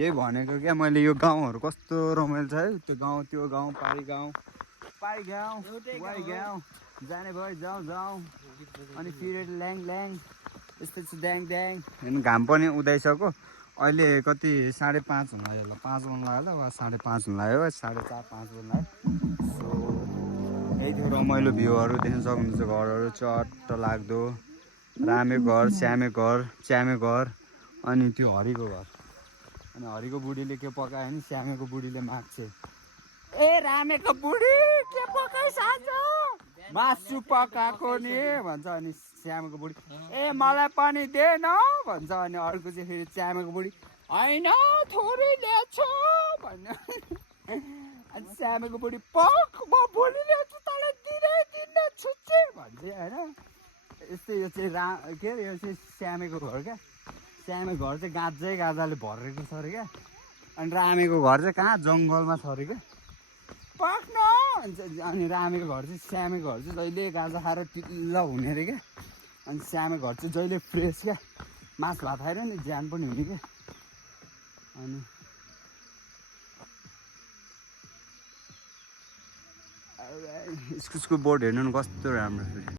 यही भनेको क्या मैले यो गाउँहरू कस्तो रमाइलो छ है त्यो गाउँ पाइ गाउँ वाइ गाउँ जाने भयो जाउँ जाउँ अनि फेरि ल्याङ यस्तै छ ड्याङ हेर्नु घाम पनि उदाइसक्यो अहिले कति 5:30 हुन लाग्यो होला 5 बज्नु लाग्यो वा 5:30 हुन लाग्यो 4:30 5 बज्नु लाग्यो सो यही थियो रमाइलो भ्यूहरू देख्न सक्नुहुन्छ घरहरू चट्ट लाग्दो रामे घर च्यामे घर अनि त्यो हरिको घर अनि हरिको बुढीले के पकायो नि श्यामेको बुढीले माग्छे ए रामेको बुढी के पकाइस आज मासु पकाएको नि भन्छ अनि श्यामेको बुढी ए मलाई पनि दे न भन्छ अनि अर्को चाहिँ फेरि च्यामेको बुढी होइन थोरै ल्याएको भन्ने अनि श्यामेको बुढी पक म भोलि ल्याउँछु तँलाई दिनै छुच्चे भन्छ होइन यस्तै यो चाहिँ के अरे यो चाहिँ श्यामेको घर क्या श्यामेको घर चाहिँ गाजाले भरेको छ अरे क्या अनि रामेको घर चाहिँ कहाँ जङ्गलमा छ अरे क्या पाक्न अनि रामेको घर चाहिँ श्यामेको घर चाहिँ जहिले गाजा खाएर पिल्ल हुने अरे क्या अनि श्यामेको घर चाहिँ जहिले फ्रेस क्या मासु भात खाएर नि ज्यान पनि हुने क्या अनि इस्कुसको बोट हेर्नु न कस्तो राम्रो